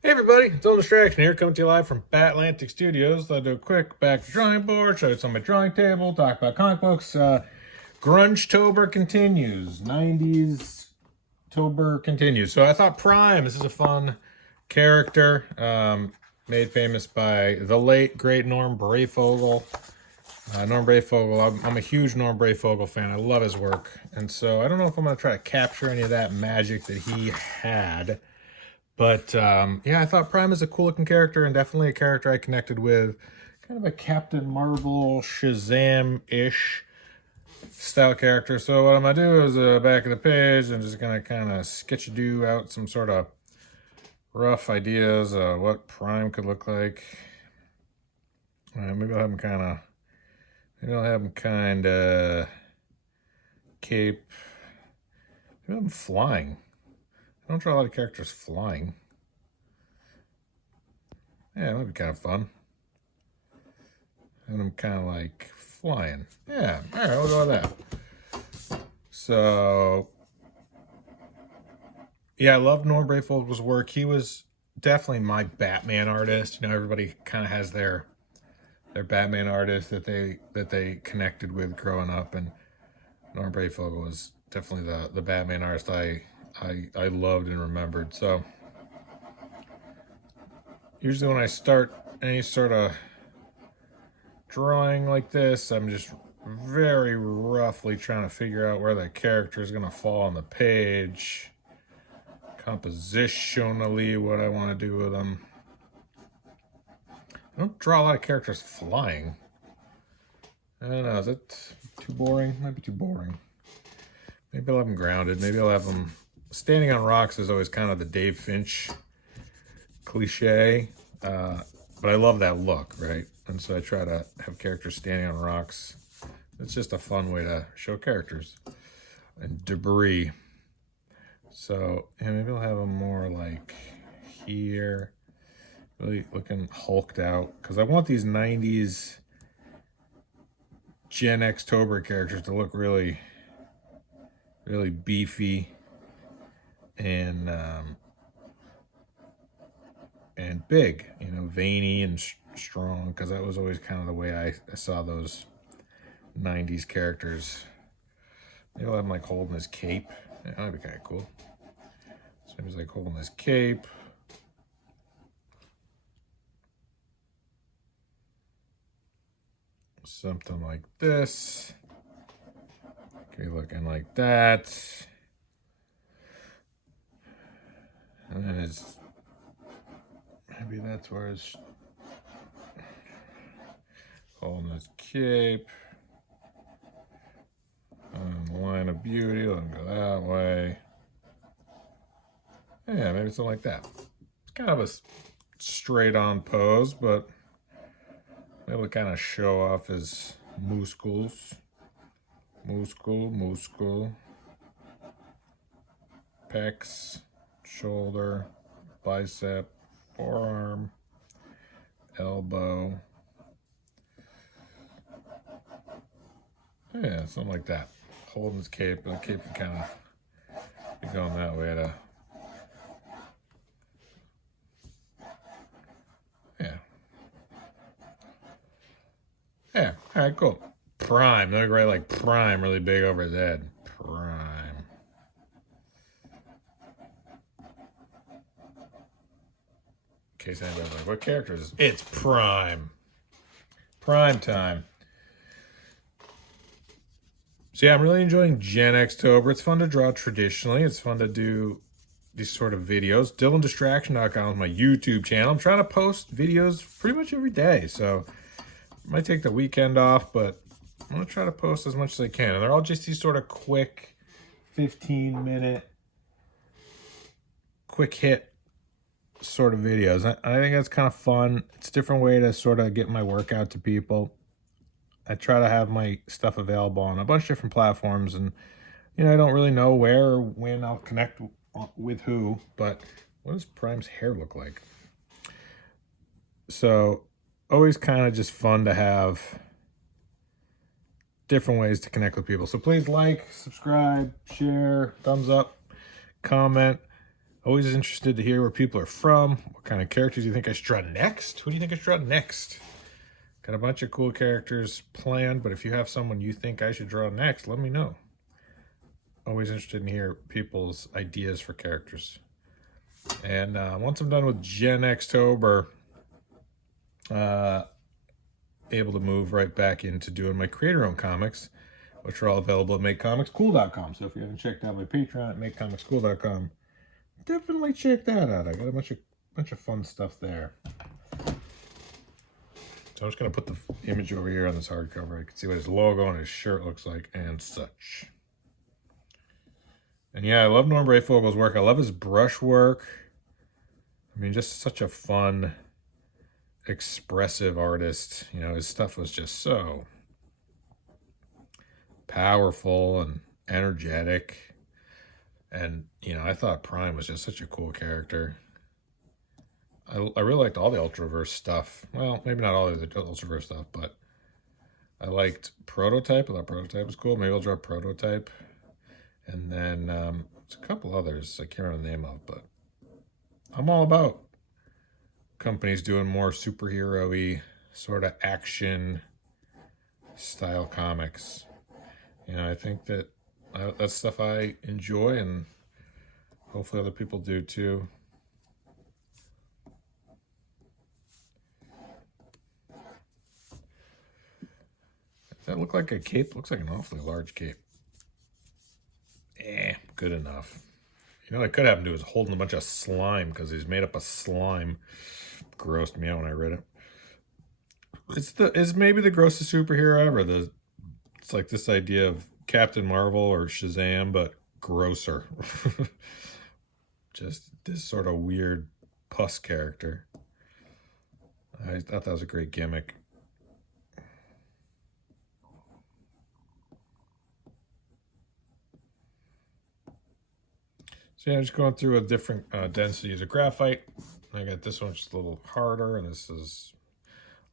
Hey everybody, it's Old Distraction here, coming to you live from Batlantic Studios. I'll do a quick back to drawing board, show you some of my drawing table, talk about comic books. Grunge-tober continues, 90s Tober continues. So I thought Prime, this is a fun character, made famous by the late, great Norm Brayfogle. Norm Brayfogle, I'm a huge Norm Brayfogle fan. I love his work. And so I don't know if I'm going to try to capture any of that magic that he had. But yeah, I thought Prime is a cool looking character and definitely a character I connected with. Kind of a Captain Marvel, Shazam-ish style character. So what I'm going to do is back of the page, I'm just going to kind of sketch-do out some sort of rough ideas of what Prime could look like. Maybe I'll have him kind of cape. Maybe I'll have him flying. I don't draw a lot of characters flying. Yeah, that would be kind of fun. And I'm kind of like flying. Yeah, all right, we'll go with that. So, yeah, I love Norm Brayfogle's work. He was definitely my Batman artist. You know, everybody kind of has their Batman artist that they connected with growing up, and Norm Brayfogle was definitely the Batman artist I loved and remembered. So usually when I start any sort of drawing like this, I'm just very roughly trying to figure out where that character is going to fall on the page, compositionally what I want to do with them. I don't draw a lot of characters flying. I don't know, is that too boring? Might be too boring. Maybe I'll have them grounded. Maybe I'll have them standing on rocks. Is always kind of the Dave Finch cliche, but I love that look, right? And so I try to have characters standing on rocks. It's just a fun way to show characters and debris. So yeah, maybe I'll have them more like here, really looking hulked out, because I want these 90s Gen X Tober characters to look really beefy and big, you know, veiny and strong, because that was always kind of the way I saw those 90s characters. Maybe I'll have him like holding his cape. Yeah, that'd be kind of cool. So maybe he's like holding his cape. Something like this. Okay, looking like that. And then maybe that's where his holding his cape. Line of beauty, let him go that way. Yeah, maybe something like that. It's kind of a straight on pose, but maybe to kind of show off his muscles. Muscle. Pecs, shoulder, bicep, forearm, elbow. Yeah, something like that. Holding his cape. The cape can kind of be going that way to. Yeah. All right, cool. Prime. They look right like Prime, really big over his head. Prime. In case anybody's like, what character is this? It's Prime. Prime time. So yeah, I'm really enjoying Gen X-tober. It's fun to draw traditionally. It's fun to do these sort of videos. DylanDistraction.com is my YouTube channel. I'm trying to post videos pretty much every day. So I might take the weekend off, but I'm going to try to post as much as I can. And they're all just these sort of quick 15-minute, quick hit sort of videos. I think that's kind of fun. It's a different way to sort of get my work out to people. I try to have my stuff available on a bunch of different platforms, and you know, I don't really know where or when I'll connect with who, but what does Prime's hair look like? So always kind of just fun to have different ways to connect with people. So please like, subscribe, share, thumbs up, comment. Always interested to hear where people are from. What kind of characters do you think I should draw next? Who do you think I should draw next? Got a bunch of cool characters planned, but if you have someone you think I should draw next, let me know. Always interested in hear people's ideas for characters. And once I'm done with Gen Xtober, able to move right back into doing my creator-owned comics, which are all available at MakeComicsCool.com. So if you haven't checked out my Patreon at MakeComicsCool.com, definitely check that out. I got a bunch of fun stuff there. So I'm just gonna put the image over here on this hardcover. I can see what his logo and his shirt looks like and such. And yeah, I love Norm Brayfogel's work. I love his brush work. I mean, just such a fun, expressive artist. You know, his stuff was just so powerful and energetic. And, you know, I thought Prime was just such a cool character. I really liked all the Ultraverse stuff. Well, maybe not all of the Ultraverse stuff, but I liked Prototype. I thought Prototype was cool. Maybe I'll draw Prototype. And then there's a couple others I can't remember the name of, but I'm all about companies doing more superhero-y sort of action style comics. You know, I think that that's stuff I enjoy, and hopefully other people do too. Does that look like a cape? Looks like an awfully large cape. Good enough. You know what I could have him do is holding a bunch of slime, because he's made up of slime. Grossed me out when I read it. It's maybe the grossest superhero ever. It's like this idea of Captain Marvel or Shazam, but grosser. Just this sort of weird pus character. I thought that was a great gimmick. So yeah, I'm just going through a different densities of graphite. I got this one just a little harder, and this is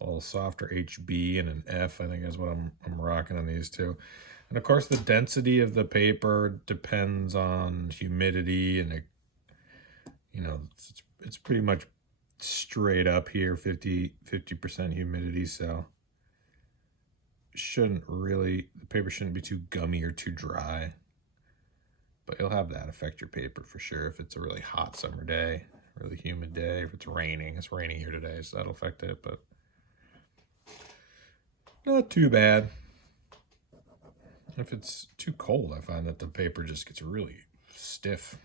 a little softer HB and an F, I think is what I'm rocking on these two. And of course the density of the paper depends on humidity, and it, you know, it's pretty much straight up here, 50% humidity, so the paper shouldn't be too gummy or too dry. But you'll have that affect your paper for sure if it's a really hot summer day, really humid day. If it's raining here today, so that'll affect it, but not too bad. If it's too cold, I find that the paper just gets really stiff.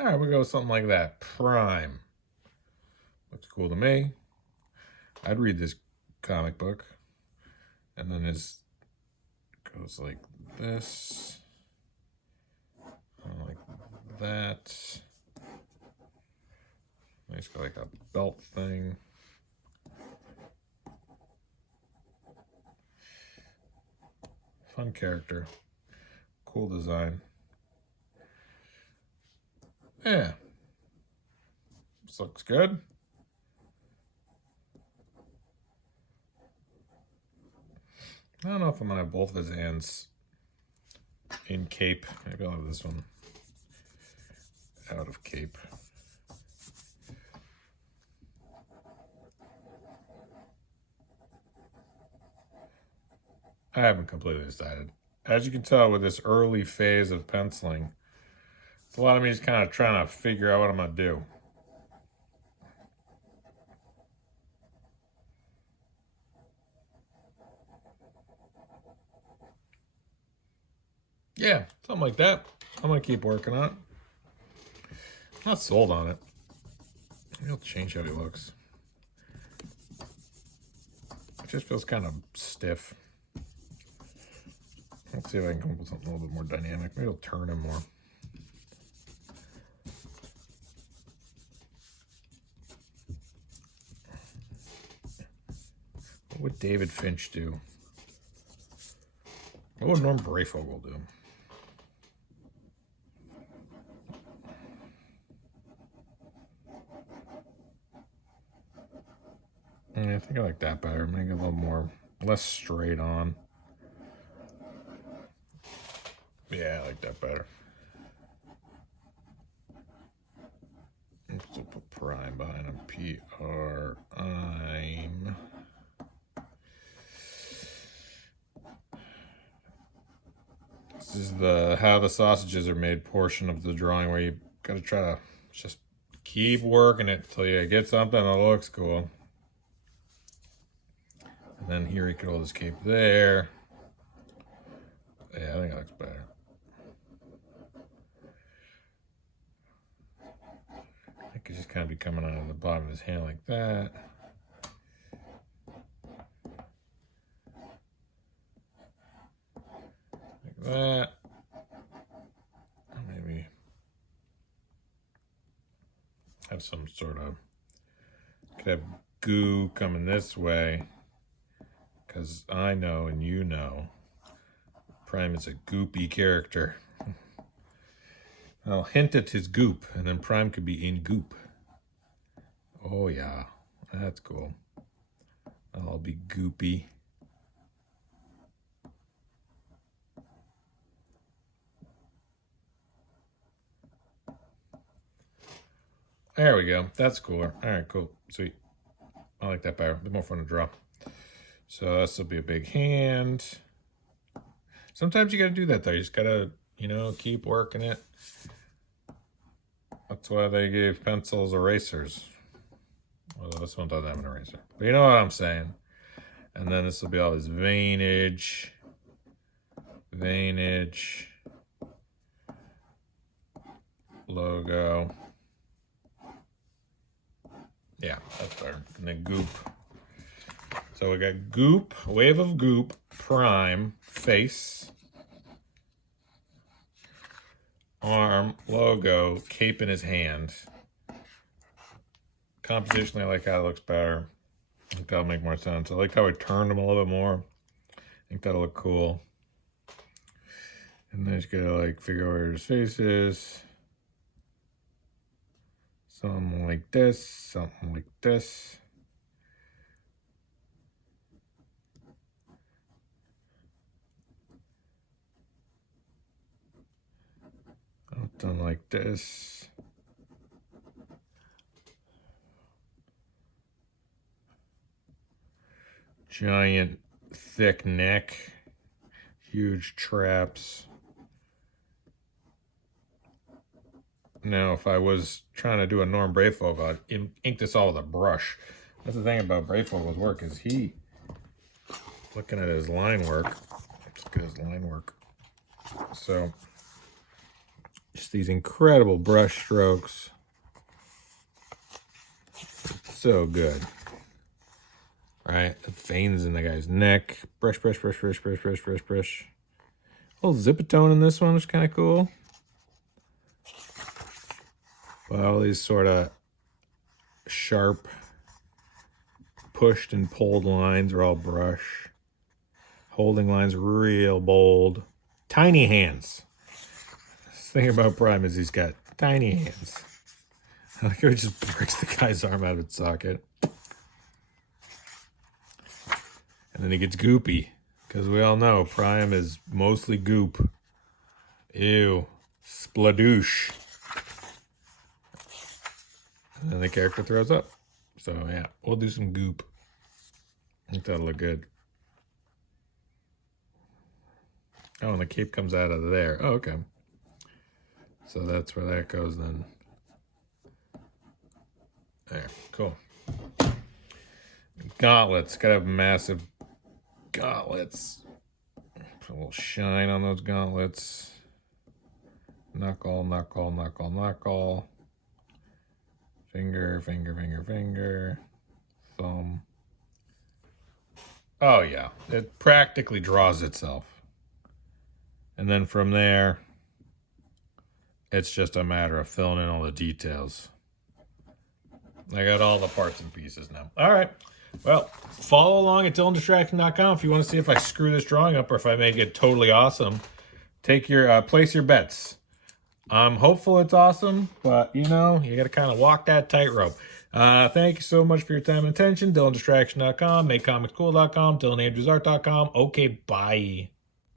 All right, we'll go with something like that. Prime. Looks cool to me. I'd read this comic book. And then it goes like this. Like that. It's got like a belt thing. Fun character. Cool design. Yeah. This looks good. I don't know if I'm gonna have both of his hands in cape. Maybe I'll have this one out of cape. I haven't completely decided. As you can tell with this early phase of penciling, it's a lot of me just kind of trying to figure out what I'm going to do. Yeah, something like that. I'm going to keep working on it. Not sold on it. Maybe I'll change how he looks. It just feels kind of stiff. Let's see if I can come up with something a little bit more dynamic. Maybe I'll turn him more. What would David Finch do? What would Norm Brayfogle do? Yeah, I think I like that better. Make it a little more, less straight on. Yeah, I like that better. Prime. This is the how the sausages are made portion of the drawing, where you gotta try to just keep working it till you get something that looks cool. And then here he could hold his cape there. Yeah, I think it looks better. I think it's just kind of be coming out of the bottom of his hand like that. Like that. Maybe have some sort of, could have goo coming this way, because I know and you know Prime is a goopy character. I'll hint at his goop, and then Prime could be in goop. Oh yeah, that's cool. I'll be goopy. There we go. That's cooler. All right, cool. Sweet. I like that better. A bit more fun to draw. So this will be a big hand. Sometimes you got to do that, though. You just got to, keep working it. That's why they gave pencils erasers. Well, this one doesn't have an eraser. But you know what I'm saying. And then this will be all his veinage. Logo. Yeah, that's better. And then goop. So we got goop, wave of goop, Prime, face, arm, logo, cape in his hand. Compositionally, I like how it looks better. I think that'll make more sense. I like how I turned him a little bit more. I think that'll look cool. And then just gotta figure out where his face is. Something like this, something like this. Something like this. Giant, thick neck. Huge traps. Now, if I was trying to do a Norm Brayfogle, I'd ink this all with a brush. That's the thing about Brayfogle's work, is he, looking at his line work, let's look at his line work. So, just these incredible brush strokes. It's so good. Right? The veins in the guy's neck. Brush, brush, brush, brush, brush, brush, brush, brush. A little zipatone in this one, which is kind of cool. But all these sort of sharp, pushed and pulled lines are all brush. Holding lines real bold. Tiny hands. The thing about Prime is he's got tiny hands. I like how he just breaks the guy's arm out of its socket. And then he gets goopy. Because we all know Prime is mostly goop. Ew. Spladoosh. And then the character throws up. So yeah, we'll do some goop. I think that'll look good. Oh, and the cape comes out of there. Oh, okay. So that's where that goes then. There, cool. Gauntlets. Gotta have massive gauntlets. Put a little shine on those gauntlets. Knuckle, knuckle, knuckle, knuckle. Finger, finger, finger, finger. Thumb. Oh, yeah. It practically draws itself. And then from there, it's just a matter of filling in all the details. I got all the parts and pieces now. All right. Well, follow along at DylanDistraction.com if you want to see if I screw this drawing up or if I make it totally awesome. Take your place your bets. I'm hopeful it's awesome, but you got to kind of walk that tightrope. Thank you so much for your time and attention. DylanDistraction.com, MakeComicsCool.com, DylanAndrewsArt.com. Okay, bye.